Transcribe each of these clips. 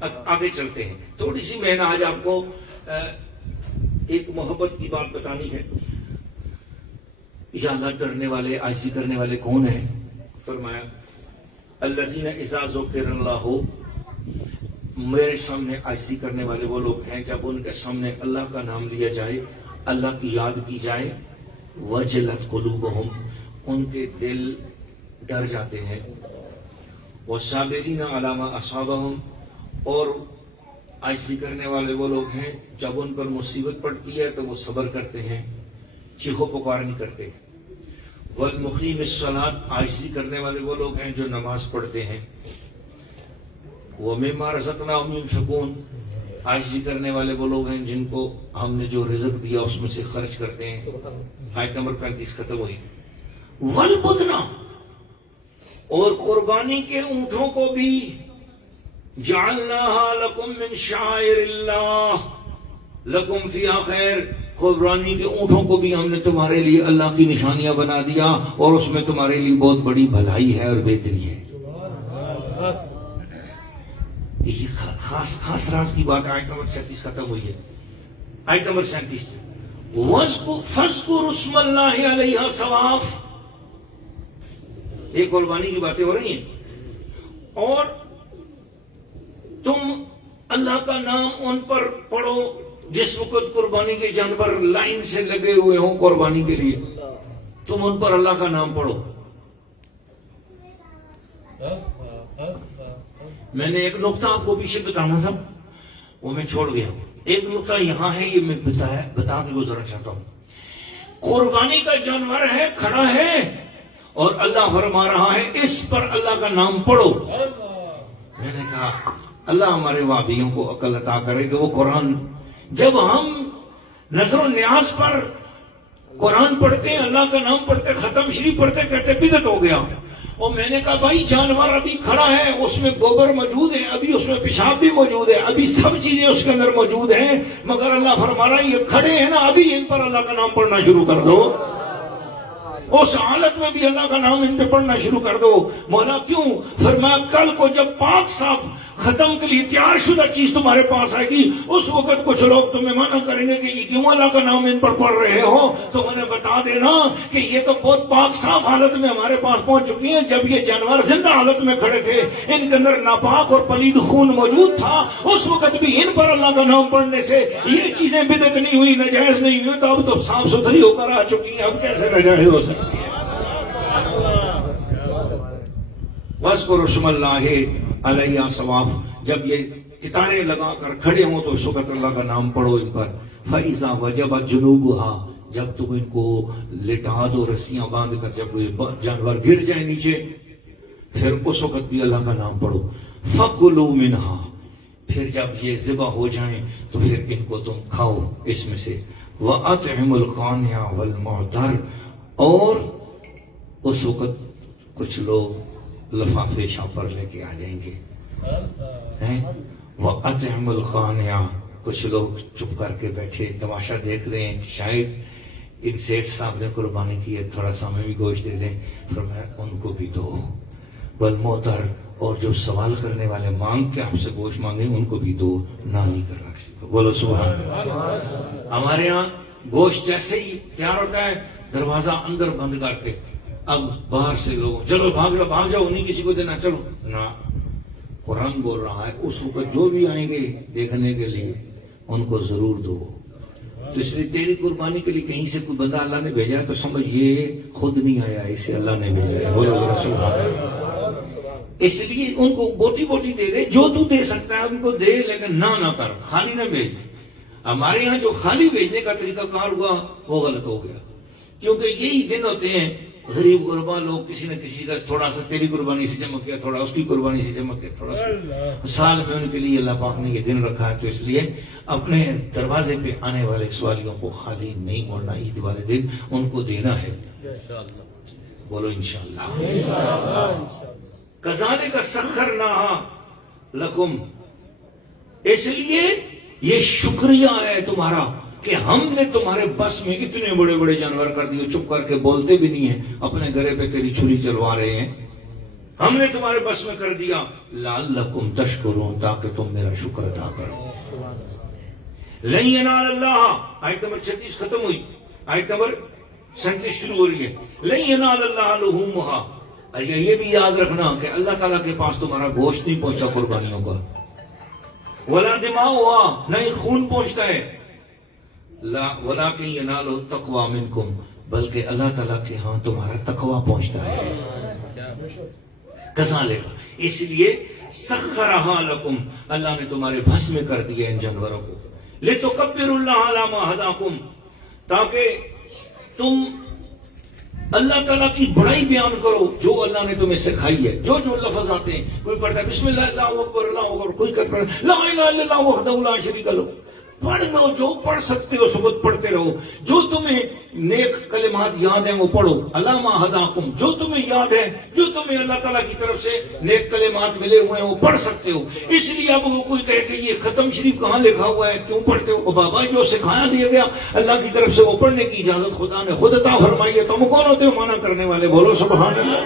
آگے چلتے ہیں. تھوڑی سی میں نے آج آپ کو ایک محبت کی بات بتانی ہے. یا اللہ ڈرنے والے عاجزی کرنے والے کون ہیں؟ فرمایا الذین اذا ذکر اللہ، میرے سامنے عاجزی کرنے والے وہ لوگ ہیں جب ان کے سامنے اللہ کا نام لیا جائے، اللہ کی یاد کی جائے، وجلت قلوبہم، ان کے دل ڈر جاتے ہیں، والصابرین علی ما اصابہم، اور عاجزی کرنے والے وہ لوگ ہیں جب ان پر مصیبت پڑتی ہے تو وہ صبر کرتے ہیں، چیخو پکار نہیں کرتے. والمقیم الصلاۃ، عاجزی کرنے والے وہ لوگ ہیں جو نماز پڑھتے ہیں. ومما رزقناہم ينفقون، عاجزی کرنے والے وہ لوگ ہیں جن کو ہم نے جو رزق دیا اس میں سے خرچ کرتے ہیں. آیت نمبر 35 ختم ہوئی. والبدن، اور قربانی کے اونٹوں کو بھی، جعلناها لکم من شعائر اللہ لکم فیہا خیر، قربانی کے اونٹوں کو بھی ہم نے تمہارے لیے اللہ کی نشانیاں بنا دیا اور اس میں تمہارے لیے بہت بڑی بھلائی ہے اور بہتری ہے. یہ خاص راز کی بات. آیت نمبر 37 ختم ہوئی ہے. آیت نمبر 37 فَاذْكُرُوا اسْمَ اللَّهِ عَلَيْهَا صَوَافَ، یہ قربانی کی باتیں ہو رہی ہیں، اور تم اللہ کا نام ان پر پڑھو جس وقت قربانی کے جانور لائن سے لگے ہوئے ہوں قربانی کے لیے، تم ان پر اللہ کا نام پڑھو. میں نے ایک نقطہ آپ کو پیچھے بتانا تھا، وہ میں چھوڑ گیا. ایک نقطہ یہاں ہے، یہ میں بتا کے گزرنا چاہتا ہوں. قربانی کا جانور ہے، کھڑا ہے، اور اللہ فرما رہا ہے اس پر اللہ کا نام پڑھو. میں نے کہا اللہ ہمارے وابیوں کو عقل عطا کرے کہ وہ قرآن، جب ہم نظر و نیاز پر قرآن پڑھتے ہیں، اللہ کا نام پڑھتے، ختم شریف پڑھتے، کہتے بدعت ہو گیا. اور میں نے کہا بھائی جانور ابھی کھڑا ہے، اس میں گوبر موجود ہے، ابھی اس میں پیشاب بھی موجود ہے، ابھی سب چیزیں اس کے اندر موجود ہیں، مگر اللہ فرما رہا ہے یہ کھڑے ہیں نا، ابھی ان پر اللہ کا نام پڑھنا شروع کر دو. اس حالت میں بھی اللہ کا نام ان پہ پڑھنا شروع کر دو. مولا کیوں؟ فرمایا کل کو جب پاک صاف ختم کے لیے تیار شدہ چیز تمہارے پاس آئے گی، اس وقت کچھ لوگ تمہیں منع کریں گے کہ یہ کیوں اللہ کا نام ان پر پڑھ رہے ہو، تو انہیں بتا دینا کہ یہ تو بہت پاک صاف حالت میں ہمارے پاس پہنچ چکی ہیں. جب یہ جانور زندہ حالت میں کھڑے تھے، ان کے اندر ناپاک اور پلید خون موجود تھا، اس وقت بھی ان پر اللہ کا نام پڑھنے سے یہ چیزیں بدعت نہیں ہوئی، ناجائز نہیں ہوئی. تو اب تو صاف ستھری ہو کر آ چکی ہیں، اب کیسے ناجائز ہو سکتی ہے؟ وَاذْكُرُوا اسْمَ اللَّهِ عَلَيْهَا صَوَافَ، جب یہ کتاریں لگا کر کھڑے ہوں تو اس وقت اللہ کا نام پڑھو ان پر. فَإِذَا وَجَبَتْ جُنُوبُهَا، جب تم ان کو لٹا دو رسیاں باندھ کر، جب جانور گر جائیں نیچے، پھر اس وقت بھی اللہ کا نام پڑھو. فَكُلُوا مِنْهَا، پھر جب یہ ذبح ہو جائیں تو پھر ان کو تم کھاؤ اس میں سے. وَأَطْعِمُوا الْقَانِعَ وَالْمُعْتَرَّ، اور اس وقت کچھ لوگ لفافے شاپر لے کے آ جائیں گے. وَأَطْعِمُوا الْقَانِعَ، کچھ لوگ چپ کر کے بیٹھے تماشا دیکھ رہے ہیں، شاید ان سیٹھ صاحب نے قربانی کی ہے، تھوڑا سا ہمیں بھی گوشت دے دیں. فرمایا ان کو بھی دو. والمعتر، اور جو سوال کرنے والے مانگ کے آپ سے گوشت مانگے ان کو بھی دو، نہ نہیں کرنا کسی کو. بولو سبحان اللہ. ہمارے یہاں گوشت جیسے ہی تیار ہوتا ہے دروازہ اندر بند کر کے، اب باہر سے لوگ چلو بھاگ جاؤ، نہیں کسی کو دینا، چلو نہ. قرآن بول رہا ہے اس وقت جو بھی آئیں گے دیکھنے کے لیے ان کو ضرور دو. تو اس لیے تیری قربانی کے لیے کہیں سے کوئی بندہ اللہ نے بھیجا ہے تو سمجھ یہ خود نہیں آیا، اسے اللہ نے بھیجا ہے. بولو رسول اللہ. اس لیے ان کو بوٹی بوٹی دے دے، جو تو دے سکتا ہے ان کو دے، لیکن نہ کر، خالی نہ بھیج. ہمارے یہاں جو خالی بھیجنے کا طریقہ کار ہوا وہ غلط ہو گیا، کیونکہ یہی دن ہوتے ہیں غریب غربا لوگ کسی نہ کسی کا تھوڑا سا تیری قربانی سے جمع کیا، تھوڑا اس کی قربانی سے جمع کیا، تھوڑا سا سال میں ان کے لیے اللہ پاک نے یہ دن رکھا ہے. تو اس لیے اپنے دروازے پہ آنے والے سوالیوں کو خالی نہیں موڑنا، عید والے دن ان کو دینا ہے. بولو انشاءاللہ. کذالک سخرناہا لکم، اس لیے یہ شکریہ ہے تمہارا کہ ہم نے تمہارے بس میں اتنے بڑے بڑے جانور کر دیے. چپ کر کے بولتے بھی نہیں ہیں، اپنے گھرے پہ تیری چھری چلوا رہے ہیں. ہم نے تمہارے بس میں کر دیا لعلکم تشکرون تاکہ تم میرا شکر ادا کرو. لن ینال اللہ آیت نمبر 36 ختم ہوئی, آیت نمبر 37 شروع ہو رہی ہے. لن ینال اللہ لحومہا, یہ بھی یاد رکھنا کہ اللہ تعالیٰ کے پاس تمہارا گوشت نہیں پہنچا قربانیوں کا, ولا دماؤہا, نہ ہی خون پہنچتا ہے, ولکن ینال التقوی منکم, بلکہ اللہ تعالیٰ کے ہاں تمہارا تقوی پہنچتا ہے. کذالک, اس لیے سخرہا لکم, اللہ نے تمہارے بھس میں کر دیا ان جانوروں کو, لتکبروا اللہ علی ما ہداکم, تاکہ تم اللہ تعالیٰ کی بڑائی بیان کرو جو اللہ نے تمہیں سکھائی ہے. جو جو لفظ آتے ہیں, کوئی پڑھتا ہے بسم اللہ اللہ اکبر اللہ اکبر, کوئی کرتا ہے لا الہ الا اللہ وحدہ لا شریک لہ, پڑھ لو جو پڑھ سکتے ہو سبت پڑھتے رہو. جو تمہیں نیک کلمات یاد ہیں وہ پڑھو. علامہ ہداکم, جو تمہیں یاد ہے, جو تمہیں اللہ تعالیٰ کی طرف سے نیک کلمات ملے ہوئے ہیں وہ پڑھ سکتے ہو. اس لیے اب وہ کوئی کہے کہ یہ ختم شریف کہاں لکھا ہوا ہے, کیوں پڑھتے ہو؟ بابا جو سکھایا دیا گیا اللہ کی طرف سے وہ پڑھنے کی اجازت خدا نے خود عطا فرمائی ہے. تم کون ہوتے ہو منع کرنے والے؟ بولو سبحان اللہ.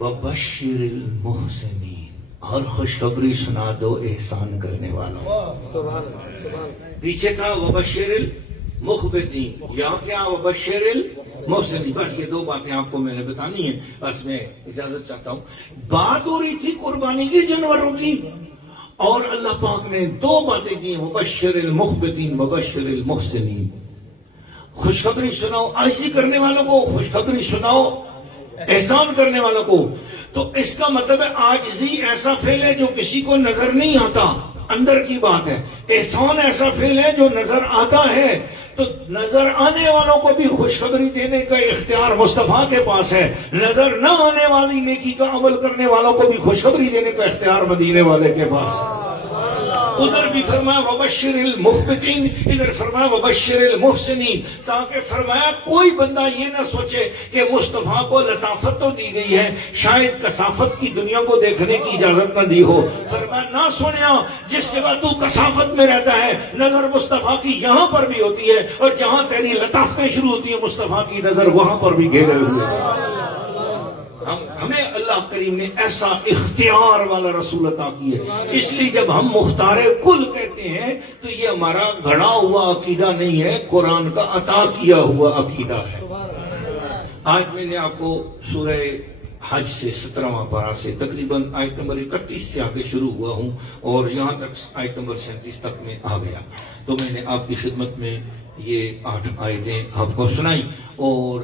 وبشر المحسنین, اور خوشخبری سنا دو احسان کرنے والوں. پیچھے تھا وبشر المخبتین, یہاں کیا وبشر المحسنین. بس یہ دو باتیں آپ کو میں نے بتانی ہیں, بس میں اجازت چاہتا ہوں. بات ہو رہی تھی قربانی کی جانوروں کی, اور اللہ پاک نے دو باتیں کی, وبشر المخبتین وبشر المحسنین. خوشخبری سناؤ عاجزی کرنے والوں کو, خوشخبری سناؤ احسان کرنے والوں کو. تو اس کا مطلب ہے عاجزی ایسا فعل ہے جو کسی کو نظر نہیں آتا, اندر کی بات ہے. احسان ایسا فعل ہے جو نظر آتا ہے. تو نظر آنے والوں کو بھی خوشخبری دینے کا اختیار مصطفیٰ کے پاس ہے. نظر نہ آنے والی نیکی کا عمل کرنے والوں کو بھی خوشخبری دینے کا اختیار مدینے والے کے پاس ہے. ادھر بھی فرمایا وبشر المخبتین, ادھر فرمایا وبشر المحسنین, تاکہ فرمایا کوئی بندہ یہ نہ سوچے کہ مصطفیٰ کو لطافت تو دی گئی ہے, شاید کثافت کی دنیا کو دیکھنے کی اجازت نہ دی ہو. فرمایا نہ سنیا, جس جگہ تو کثافت میں رہتا ہے نظر مصطفیٰ کی یہاں پر بھی ہوتی ہے, اور جہاں تیری لطافتیں شروع ہوتی ہیں مصطفیٰ کی نظر وہاں پر بھی گھیرے ہوئے ہے. ہمیں اللہ کریم نے ایسا اختیار والا رسول عطا کی ہے. اس لیے جب ہم مختار کل کہتے ہیں تو یہ ہمارا گھڑا ہوا عقیدہ نہیں ہے, قرآن کا عطا کیا ہوا عقیدہ ہے. آج میں نے آپ کو سورہ حج سے 17واں پارہ سے تقریباً آیت نمبر 31 سے آ کے شروع ہوا ہوں, اور یہاں تک آیت نمبر 37 تک میں آ گیا. تو میں نے آپ کی خدمت میں یہ 8 آیتیں آپ کو سنائی, اور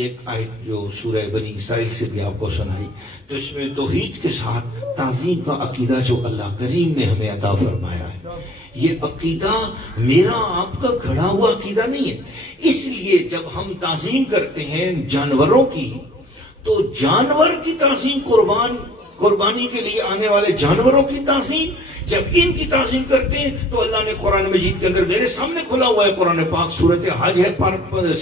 ایک آیت جو سورہ بنی اسرائیل سے بھی آپ کو سنائی. تو اس میں توحید کے ساتھ تعظیم کا عقیدہ جو اللہ کریم نے ہمیں عطا فرمایا ہے, یہ عقیدہ میرا آپ کا گھڑا ہوا عقیدہ نہیں ہے. اس لیے جب ہم تعظیم کرتے ہیں جانوروں کی, تو جانور کی تعظیم قربانی کے لیے آنے والے جانوروں کی تعظیم, جب ان کی تعظیم کرتے ہیں تو اللہ نے قرآن مجید کے اندر میرے سامنے کھلا ہوا ہے قرآن پاک, سورۃ حج ہے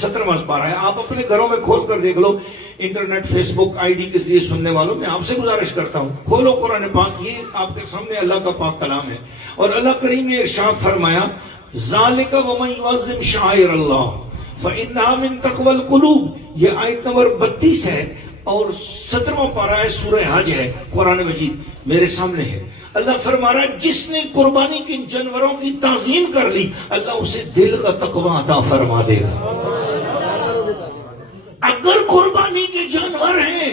17واں پارہ ہے. آپ اپنے گھروں میں کھول کر دیکھ لو. Internet Facebook I D کے ذریعے سننے والوں میں آپ سے گزارش کرتا ہوں, کھولو قرآن پاک, یہ آپ کے سامنے اللہ کا پاک کلام ہے. اور اللہ کریم نے ارشاد فرمایا ذالک ومن یعظم شعائر اللہ فإنها من تقوی القلوب. یہ آیت نمبر 32 ہے, اور 17واں پارہ ہے, سورہ حج ہے, قرآن مجید میرے سامنے ہے. اللہ فرما رہا ہے جس نے قربانی کے جانوروں کی تعظیم کر لی اللہ اسے دل کا تقوی عطا فرما دے گا. اگر قربانی کے جانور ہیں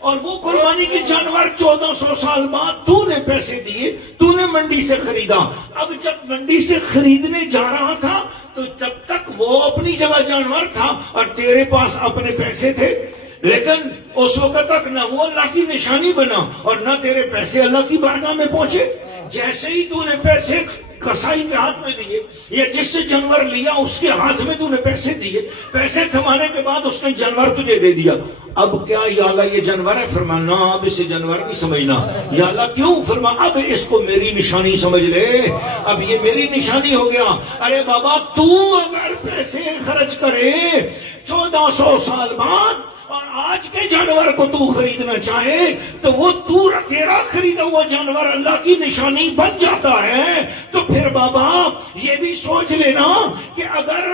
اور وہ قربانی کے جانور 1400 سال بعد تو نے پیسے دیے, تو نے منڈی سے خریدا, اب جب منڈی سے خریدنے جا رہا تھا تو جب تک وہ اپنی جگہ جانور تھا اور تیرے پاس اپنے پیسے تھے, لیکن اس وقت تک نہ وہ اللہ کی نشانی بنا اور نہ تیرے پیسے اللہ کی بارگاہ میں پہنچے. جیسے ہی تو نے پیسے کسائی کے ہاتھ میں دیے یا جس سے جانور لیا اس کے ہاتھ میں تو نے پیسے دیے, پیسے تھمانے کے بعد اس نے جانور تجھے دے دیا. اب کیا یا اللہ یہ جانور ہے؟ فرمانا اب اسے جانور نہیں سمجھنا. یا اللہ کیوں؟ فرما اب اس کو میری نشانی سمجھ لے, اب یہ میری نشانی ہو گیا. ارے بابا تو اگر پیسے خرچ کرے 1400 سال بعد اور آج کے جانور کو تو خریدنا چاہے تو وہ تیرا خریدا ہوا جانور اللہ کی نشانی بن جاتا ہے. تو پھر بابا یہ بھی سوچ لینا کہ اگر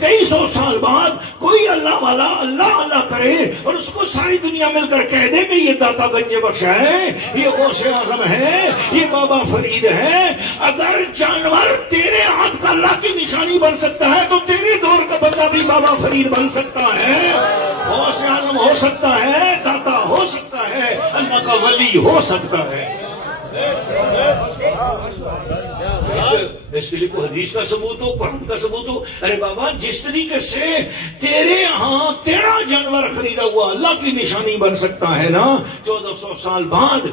کئی سو سال بعد کوئی اللہ والا اللہ اللہ کرے اور اس کو ساری دنیا مل کر کہہ دے کہ یہ داتا گنج بخش ہے, یہ غوث اعظم ہے, یہ بابا فرید ہے, اگر جانور تیرے ہاتھ کا اللہ کی نشانی بن سکتا ہے تو تیرے دور کا بندہ بھی بابا فرید بن سکتا ہے, غوث اعظم ہو سکتا ہے, داتا ہو سکتا ہے, اللہ کا ولی ہو سکتا ہے. اس کے لیے کوئی حدیث کا ثبوت ہو, قرآن کا ثبوت ہو. ارے بابا جس طریقے سے تیرے ہاں تیرا جانور خریدا ہوا اللہ کی نشانی بن سکتا ہے نا 1400 سال بعد,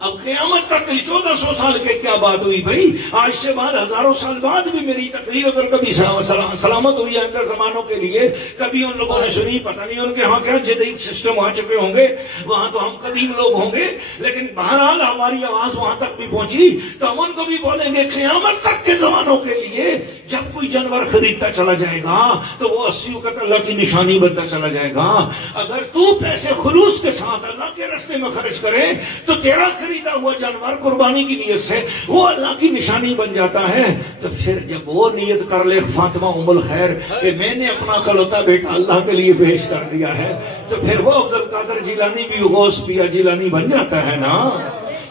اب قیامت تک 1400 سال کے کیا بات ہوئی بھائی, آج سے بعد ہزاروں سال بعد بھی میری تقریر اگر کبھی سلامت ہوئی ہے اندر زمانوں کے لیے, کبھی ان لوگوں نے سنی, پتہ نہیں ان کے ہاں کیا جدید سسٹم آ چکے ہوں گے, وہاں تو ہم قدیم لوگ ہوں گے, لیکن بہرحال ہماری آواز وہاں تک بھی پہنچی تو ہم ان کو بھی بولیں گے قیامت تک کے زمانوں کے لیے جب کوئی جانور خریدتا چلا جائے گا تو وہ 80 وقت اللہ کی نشانی بنتا چلا جائے گا. اگر تو پیسے خلوص کے ساتھ اللہ کے راستے میں خرچ کرے تو تیرا خریدا ہوا جانور قربانی کی نیت سے وہ اللہ کی نشانی بن جاتا ہے. تو پھر جب وہ نیت کر لے فاطمہ ام الخیر کہ میں نے اپنا اکلوتا بیٹا اللہ کے لیے پیش کر دیا ہے, تو پھر وہ عبد القادر جیلانی بھی غوث پیا جیلانی بن جاتا ہے نا.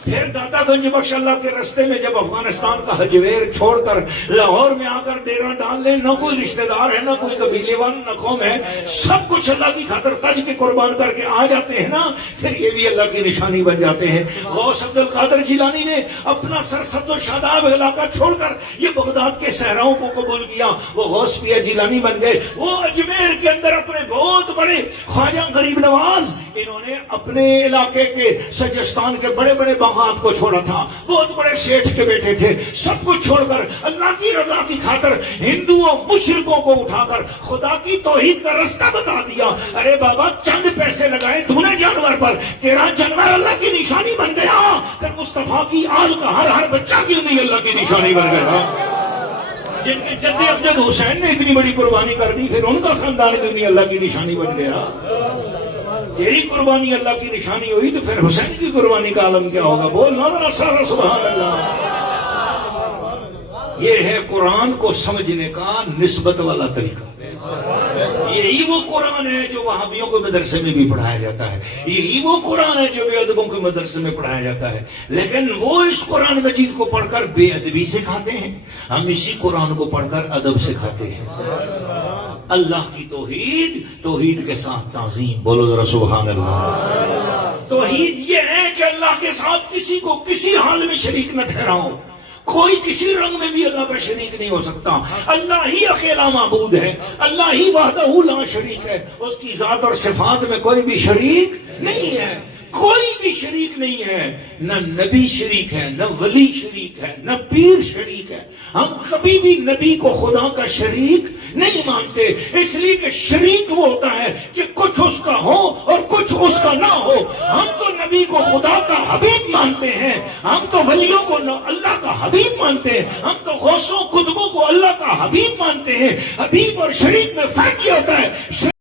پھر داتا گنج بخش اللہ کے راستے میں جب افغانستان کا حجویر چھوڑ کر لاہور میں آ کر ڈیرا ڈال لیں, نہ کوئی رشتہ دار ہے, نہ کوئی قبیلے والا, نہ قوم ہے, سب کچھ اللہ کی خاطر تج کے قربان کر کے آ جاتے ہیں نا, پھر یہ بھی اللہ کی نشانی بن جاتے ہیں. غوث عبد القادر جیلانی نے اپنا سرسبز و شاداب علاقہ چھوڑ کر یہ بغداد کے صحراؤں کو قبول کیا, وہ غوث پیا جیلانی بن گئے. وہ اجمیر کے اندر اپنے بہت بڑے خواجہ غریب نواز, انہوں نے اپنے علاقے کے سجستان کے بڑے بڑے باغات کو چھوڑا تھا, بہت بڑے شیخ کے بیٹے تھے, سب کچھ چھوڑ کر اللہ کی رضا کی خاطر ہندوؤں مشرکوں کو اٹھا کر خدا کی توحید کا رستہ بتا دیا. ارے بابا چند پیسے لگائے تو نے جانور پر, تیرا جانور اللہ کی نشانی بن گیا. پھر مصطفیٰ کی آل کا ہر بچہ کیوں نہیں اللہ کی نشانی بن گیا؟ جن کے جد ابجد حسین نے اتنی بڑی قربانی کر دی, پھر ان کا خاندان اتنی اللہ کی نشانی بن گیا. تیری قربانی اللہ کی نشانی ہوئی تو پھر حسین کی قربانی کا عالم کیا ہوگا؟ بول نا سبحان اللہ. یہ ہے قرآن کو سمجھنے کا نسبت والا طریقہ. یہی وہ قرآن ہے جو وہابیوں کے مدرسے میں بھی پڑھایا جاتا ہے, یہی وہ قرآن ہے جو بے ادبوں کے مدرسے میں پڑھایا جاتا ہے. لیکن وہ اس قرآن مجید کو پڑھ کر بے ادبی سکھاتے ہیں, ہم اسی قرآن کو پڑھ کر ادب سکھاتے ہیں. اللہ کی توحید کے ساتھ تعظیم, بولو ذرا سبحان اللہ. توحید یہ ہے کہ اللہ کے ساتھ کسی کو کسی حال میں شریک نہ ٹھہراؤ, کوئی کسی رنگ میں بھی اللہ کا شریک نہیں ہو سکتا. اللہ ہی اکیلا معبود ہے, اللہ ہی وحدہ لا شریک ہے, اس کی ذات اور صفات میں کوئی بھی شریک نہیں ہے, کوئی بھی شریک نہیں ہے. نہ نبی شریک ہے, نہ ولی شریک ہے, نہ پیر شریک ہے. ہم کبھی بھی نبی کو خدا کا شریک نہیں مانتے, اس لیے کہ شریک وہ ہوتا ہے کہ کچھ اس کا ہو اور کچھ اس کا نہ ہو. ہم تو نبی کو خدا کا حبیب مانتے ہیں, ہم تو ولیوں کو اللہ کا حبیب مانتے ہیں, ہم تو غوثوں قطبوں کو اللہ کا حبیب مانتے ہیں. حبیب اور شریک میں فرق یہ ہوتا ہے,